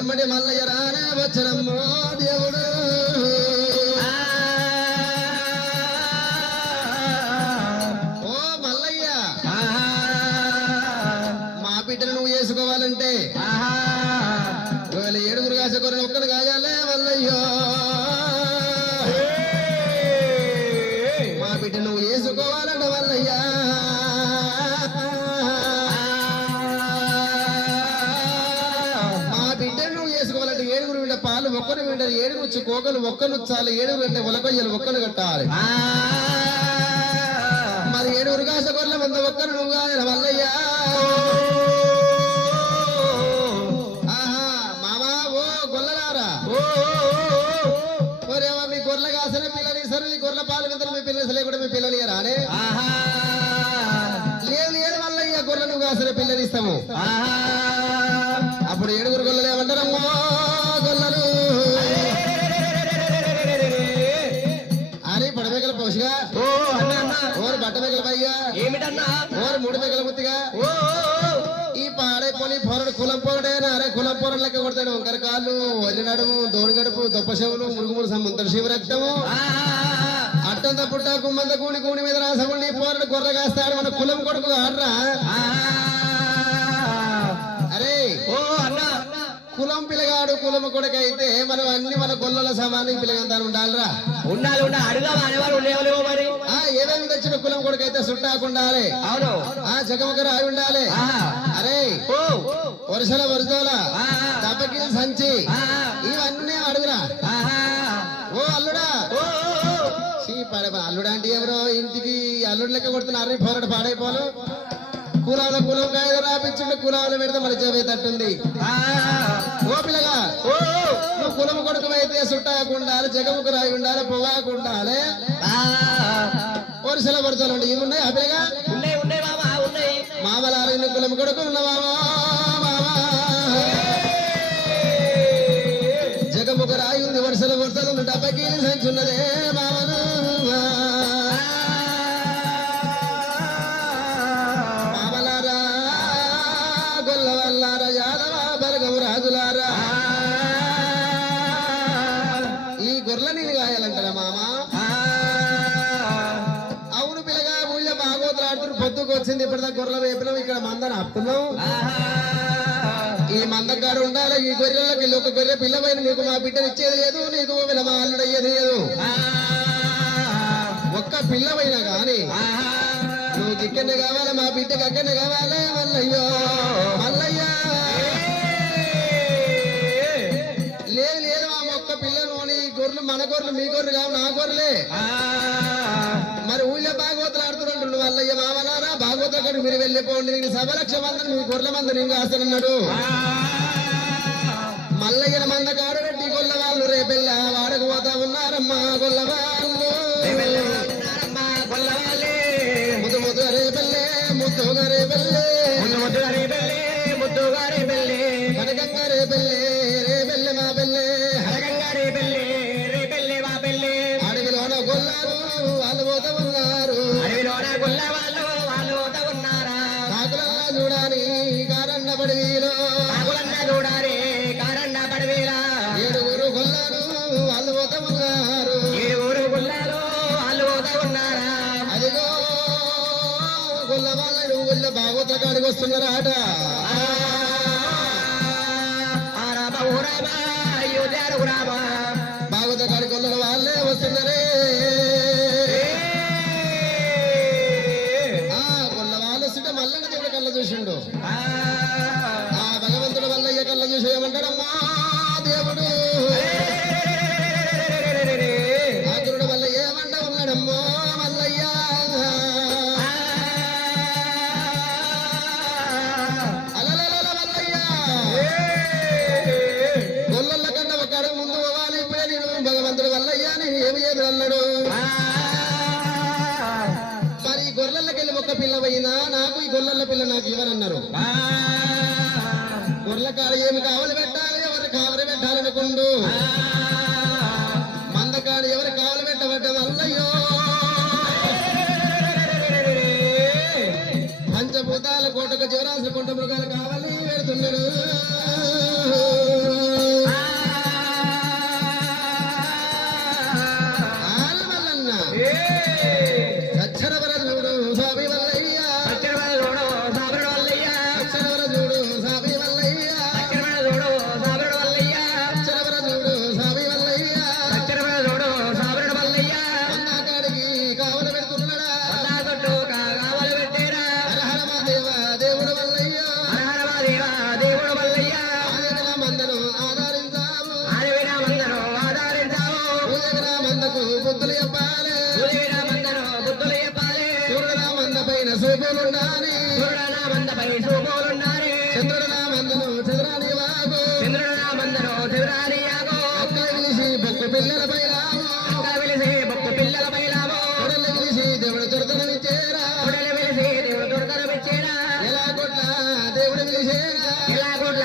ఎమ్మడి మల్లయ్య రానే వచ్చనమ్మో దేవుడు ఓ మల్లయ్య మా బిడ్డను నువ్వు చేసుకోవాలంటే ఒకవేళ 7 కాసే కొరని ఒక్కడు కాయాలే మల్లయ్యో మా బిడ్డ నువ్వు చేసుకోవాలంట మల్లయ్యా పాలు ఒక్కరు వింటారు 7 వచ్చి కోకలు ఒక్కరు చాలు 7 అంటే ఉలకొయ్యలు ఒక్కరు కట్టాలి మరి 7 కాస కొర్ల వంద ఒక్కరు నువ్వు కాదు మల్లయ్యా ఆహా మామా ఓ గొల్లలారా ఓరేవా మీ గొర్రెల కాసనే పిల్లలు ఇస్తారు మీ గొర్రెల పాలు వింతలు మీ పిల్లలు లేకుండా మీ పిల్లలు రానే లేదు మల్లయ్య గొర్రెలు నువ్వు కాసనే పిల్లలు ఇస్తాము అప్పుడు 7 గొల్లలు ఏమంటారమ్మో గొల్లలు అని పడమేకల పౌషిగా ఓరు బట్ట మేకల పైగా ఏమిటన్నా ఓరు 3 మేకల ముత్తిగా ఈ పాడైపోని పొరడు కులం పొరడేనా అరే కులం పొరడు లెక్క కొడతాడు వంకర కాళ్ళు వరి నడుము దోడి గడుపు దొప్ప శవులు మురుగుమురు సముద్ర శివ రక్తము అట్టంత పుట్ట కుమ్మంత కూని మీద రాసముండి పోరడు గొర్ర కాస్తాడు మన కులం కొడుకు ఆడరా అరే ఓ అన్నా కులం పిల్లగాడు కులము కొడుకైతే మనం అన్ని మన గొల్లల సమానం పిల్లగంతా ఉండాలిరా ఉండాలి మరి ఏమేమి తెచ్చిన కులం కొడుకైతే సుట్టాకుండాలి అవును జగమక రాయి ఉండాలి అరే వరుసల వరుసల దెబ్బకి సంచి ఇవన్నీ అడుగురా ఓ అల్లుడా అల్లుడా అంటే ఎవరో ఇంటికి అల్లుడు లెక్క కొడుతున్నారు పోరాడు పాడైపోను కులాల కులం కాయ రాపించుంటే కులాలు పెడితే మన చెవి తట్టుంది ఓ పిల్లగా నువ్వు కులం కొడుకు అయితే సుట్టాకుండాలి జగముకు రాయి ఉండాలి పొగాకుండాలి వరుసల వరుసలు ఉండి ఇవి ఉన్నాయి ఆ పిల్లగా ఉన్నాయి మామలారు కులం కొడుకు ఉన్నవామా జగముకు రాయి ఉంది వరుసల వరుసలు డబ్బకి సంచున్నదే మామను రాజులారా ఈ గొర్రెల నీళ్ళు కాయాలంటారా మామా అవును పిల్లగా ఊళ్ళో బాగోతులాడుతున్నారు పొద్దుకు వచ్చింది ఇప్పటిదా గొర్రెల వేపినాం ఇక్కడ మందని ఆపుతున్నాం ఈ మందగాడు ఉండాలి ఈ గొర్రెలకి ఒక గొర్రె పిల్లవైన నీకు మా బిడ్డను ఇచ్చేది లేదు నీకు మా అల్లుడు అయ్యేది లేదు ఒక్క పిల్లవైనా గాని నువ్వు ఇక్కడనే కావాలి మా బిడ్డకి అక్కడనే కావాలి మల్లయ్యో మల్లయ్య లేదు మా ఒక్క పిల్లను గొర్రెలు మన గొర్రెలు మీ గొర్రెలు కావు నా గొర్రెలే మరి ఊళ్ళో భాగవతులు ఆడుతున్నట్టు మల్లయ్య మామలారా భాగవత అక్కడికి మీరు వెళ్ళిపోండి నేను 1,00,000 మందిని మీ గొర్రెల మంది నేను కాస్తానన్నాడు మల్లయ్యల మంద కాడు రెడ్డి గొల్ల వాళ్ళు రేపెళ్ళ వాడకు పోతా ఉన్నారమ్మా గొల్ల వాళ్ళు ముద్దు రేపెళ్ళే ముద్దుగా రేపెళ్ళే కనకంగా రేపెళ్ళే రేపెళ్ళే మా పెళ్ళే అడవిలోన గొల్లారు వాళ్ళు పోతా ఉన్నారు కాకులన్నా చూడాలి కారన్న పడవీలో 7 గొల్లారు వాళ్ళు పోతా ఉన్నారు అదిగో గొల్ల వాళ్ళు గొల్ల బాగోత కాడికి వస్తున్నారాట బాగోత కాడికి గొల్ల వాళ్ళే వస్తున్నారే గొల్ల వాళ్ళు వస్తుంటే మల్లన్న దేవుడు కళ్ళ చూసిండు ఆ భగవంతుడు మల్లయ్య కళ్ళ చూసి ఏమంటాడమ్మా దేవుడు ఆకురుడు వల్ల ఏమంట ఉన్నాడమ్మో మల్లయ్య మల్లయ్య గొల్లల కన్నా ఒక అడుగు ముందు పోవాలి ఇప్పుడే నేను భగవంతుడు వల్లయ్య నేను ఏమి ఏది అన్నాడు మరి ఈ గొర్రెలకెళ్ళి ఒక్క పిల్ల పోయినా నాకు ఈ గొర్రెల పిల్ల నాకు ఇవ్వనన్నారు గొర్రెల కాడ ఏమి కావాలి పెట్టాలి ఎవరు కావలి పెట్టాలనుకుండు మందకాడ ఎవరు కావలి పెట్టబడ్డ వల్లయ్యో పంచభూతాల కోటకు జీవరాశుల కొంట మృగాలు కావాలి పెడుతున్నాడు పోలున్నారే చంద్రుడు నా మందును చంద్రాని వాగు చంద్రుడు నా మందను చంద్రాని యాగో అక్కడ పిలిచి బొక్కు పిల్లల పైలాము అక్కడ వెలిసి బొక్కు పిల్లల పైలామో కొడలు పిలిచి దేవుడు దొరకనిచ్చేరా కొడలు వెలిసి దేవుడు దొరకరమిచ్చేరా ఎలా కొట్ల దేవుడు పిలిచేరా ఇలా కొట్ల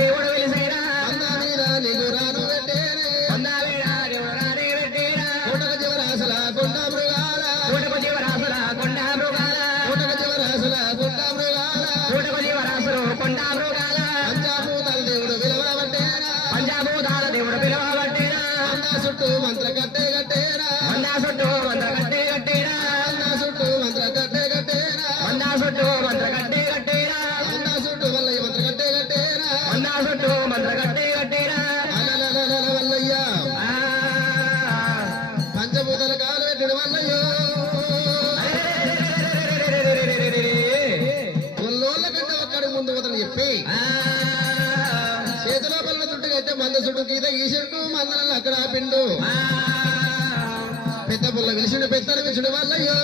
దేవుడు వెలిసేరా అన్నా మీద నీకు రాను పెట్టేనే పొందావేరా దేవుడు రానే పెట్టేరా కోటక జీవరాశుల కొండ మృగాల కూటకు జీవరాసుల కొండ మృగాల కోటక జీవరాశుల కొండ మృగాల కూటకు జీవరాసులు కొండ మృగాల పంచాభూతాల దేవుడు విలువబట్టేరా పంచాభూతాల దేవుడు పిలవబట్టేరా అన్నా చుట్టూ మంత్ర కట్టే కట్టేరా మందా చుట్టూ మంత్ర కట్టే కట్టేరా అన్నా చుట్టూ మంత్ర కట్టే కట్టేరా మందా చుట్టూ మంత్ర కట్టే కట్టేరా అన్నా చుట్టూ వల్లయ్య మంత్ర కట్టే కట్టేరా మందా చుట్టూ మంత్ర కట్టే కట్టేరా అలలలలల వల్లయ్య ఆ పంచభూతాల కాలు పెట్టడు వల్లయ్యో కొల్లోళ్ళ కంటే ఒక్కడి ముందు పోతాను చెప్పి చేతిలో పళ్ళ చుట్టూ కట్టే మంద చుట్టూ గీత గీసిండు మందలను అక్కడ ఆపిండు పెద్ద పుల్ల విలిసిండు పెద్దలు విలిచుడు వల్లయ్యో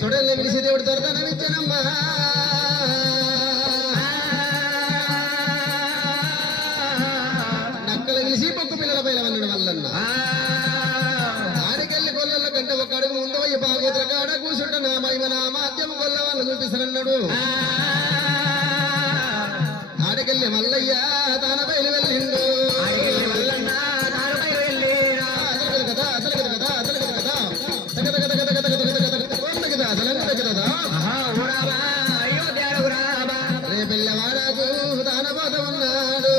చూడలే విలిసి దేవుడు దొరకన ఇచ్చానమ్మా నక్కలు విలిసి పొక్కు పిల్లల పైన వల్లడు వల్లన్న ఆడికెళ్ళి కొల్లల కంటే ఒక అడుగు ముందు పోయి బాగోతుల కాడ కూర్చుంటే నా మహిమ నా మాధ్యమ కొల్ల వాళ్ళు చూపిస్తానన్నాడు ఆడికెళ్ళి మల్లయ్య తన బయలు వెళ్ళిండు అతను కదా అతను కదా అతను కదా తగద గద గద గద గద గద గద వంద కదా అతను కదా రేపెళ్ళవాడకు తాన పోత ఉన్నాడు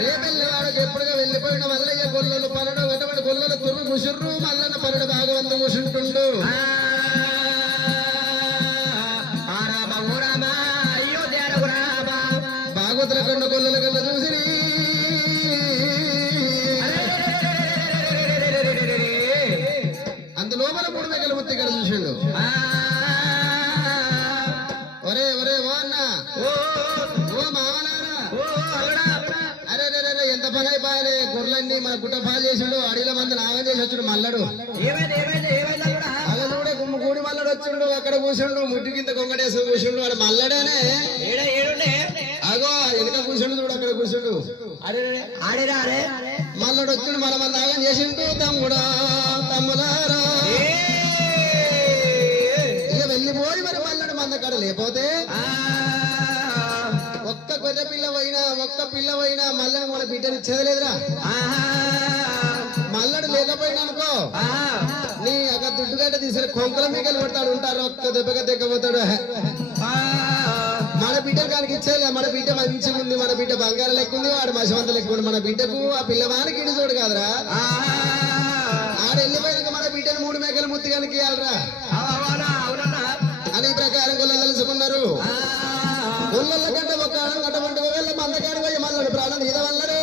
రేపెళ్ళవాడకు ఎప్పుడుగా వెళ్ళిపోయిన మల్లయ్య కొల్లలు పనుడు వెంటబడి కొల్లలు తుర్రు ముసుర్రు మల్లన్న పనుడు భాగవంతు కూర్చుంటుండు భాగవతుల కన్న కొల్లల కన్న చూసి అందులోపల మూడు మెగల ముత్తి ఇక్కడ చూసిండు ఒరే ఒరే ఓ అన్న ఓ మామనారా అరే రే ఎంత పని అయిపోయాలి గొర్రెలన్నీ మన గుట్ట పాలు చేసిండు అడవిల మంది నాగం చేసి వచ్చాడు మల్లడు అగలూడే గుమ్ము కూడి మల్లడు వచ్చిండు అక్కడ కూర్చుండు ముడ్డు కింద కొంగడేసి కూర్చుండు వాడు మల్లడేనే అగో వెనుక కూర్చుండు చూడు అక్కడ కూర్చుండు మల్లడు వచ్చిండు మన మంది నాగం చేసిండు తమ్ముడా తమ్ములారా ఇక వెళ్ళిపోయి మరి మల్లడు మంద కాడ లేకపోతే ఒక్క కొద్ది పిల్ల పోయినా మల్లడు మన బిడ్డని ఇచ్చేదలేదురా మల్లడు లేకపోయినా అనుకో నీ అక్కడ దుడ్డుగడ్డ తీసుకుని కొంకల మీకలు కొడతాడు ఉంటారు ఒక్క దెబ్బగా తెగ్గపోతాడు మన బిడ్డ కానికి ఇచ్చేది మన బిడ్డ మంచిగా ఉంది మన బిడ్డ బంగారం లెక్క ఉంది వాడు మసవంత లెక్క ఉంది మన బిడ్డకు ఆ పిల్లవానికి ఇడి చూడు కాదురా ఆడ వెళ్ళిపోయినాక మన బిడ్డను మూడు మేకలు ముత్తి కనుక ఇవ్వాలరా అని ప్రకారం గొల్లలు తెలుసుకున్నారు గొల్లల కంటే ఒక ఆడం కట్టమంటే వెళ్ళి మందకాడి పోయి మల్లడు ప్రాణం ఈద వల్లరే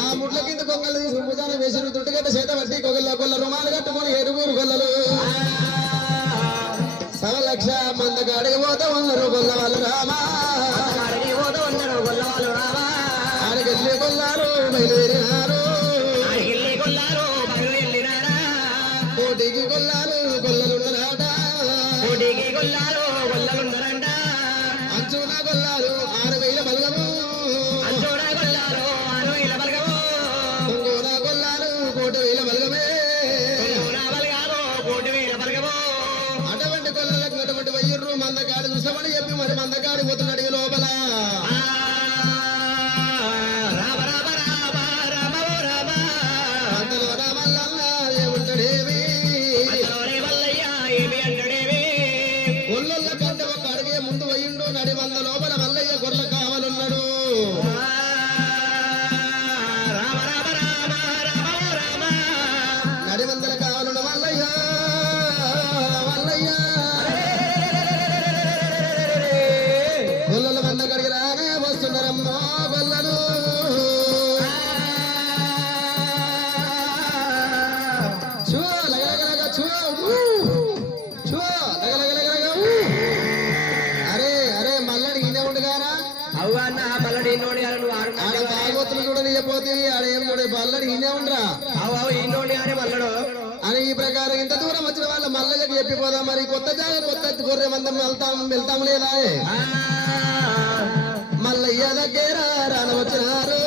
ఆ ముట్ల కింద కొంగలు తీసుకుని భుజాన వేసిన దుట్టుగడ్డ చేత పట్టి కొల్ల రుమాలు కట్టుకొని ఎరుగురు గొల్లలు సవలక్ష మందకు అడిగిపోతా ఉన్నారు గొల్ల వాళ్ళు రామా ఆడికెళ్ళి గొల్లారు బయలుదేరినారు కోటికి గొల్లారు గొల్లలున్నారట అంచున గొల్లారు 6,000 బలగము కొంగోన గొల్లారు 1,000 బలగమే అటువంటి గొల్లలకు అటువంటి వయ్యుర్రు మందకాడు చూసామని చెప్పి మరి మందకాడి పోతున్నాడు ఈ లోపల అంతలో రామల్లన్న ఏముంటాడేమి గొల్లల కంటే ఒక అడిగే ముందు వయ్యిండు నడి మంద లోపల మల్లయ్య గొర్రెల కావాలన్నాడు నడి మందల కావాలన్న మల్లయ్య గొల్లల మంద కడిగి రానే వస్తున్నారమ్మా గొల్లలు చూ లగలగలగ చూ చూ లగలగలగలగ అరే అరే మల్లడి ఈయన ఉండగానా ఆడ భాగవతులు కూడా నిజపోతే ఆడ ఏం చూడే మల్లడి ఈయన ఉండరా మల్లడు మల్లయ్యకి చెప్పిపోదా మరి కొత్త జాగ కొత్త గొర్రె మందం వెళ్తాం లేదా మల్లయ్య దగ్గర రానవచ్చినారు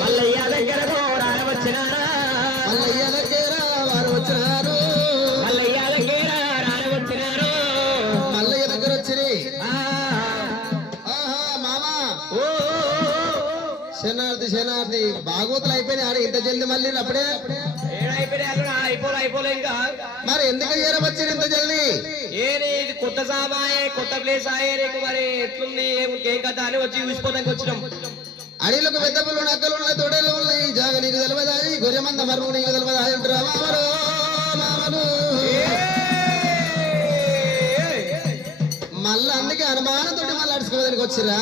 మల్లయ్య దగ్గర రానవచ్చినారా మల్లయ్య దగ్గర వారు వచ్చినారు మల్లయ్య దగ్గర రానవచ్చినారు మల్లయ్య దగ్గర వచ్చి మామా ఓ శనార్థి భాగవతులు అయిపోయినాయి ఆడ ఇంత జల్ది మళ్ళీ అప్పుడే అయిపోలే ఇంకా మరి ఎందుకు వచ్చారు ఇంత జల్ది ఏది ఇది కొత్త సామాయే కొత్త ప్లేస్ ఆయే రేపు మరి ఎట్లుంది ఏం కథ అని వచ్చి చూసిపోతానికి వచ్చినాం అడవిలకు పెద్ద పుల్లు నక్కలు ఉన్నాయి తోడేళ్ళు ఉన్నాయి ఈ జాగ నీకు తెలియదా ఈ గొర్రె మంద మరుగు నీకు తెలియదా అంటారా మామరు మామను మళ్ళీ అందుకే అనుమానంతో మళ్ళీ అడుచుకోవడానికి వచ్చిరా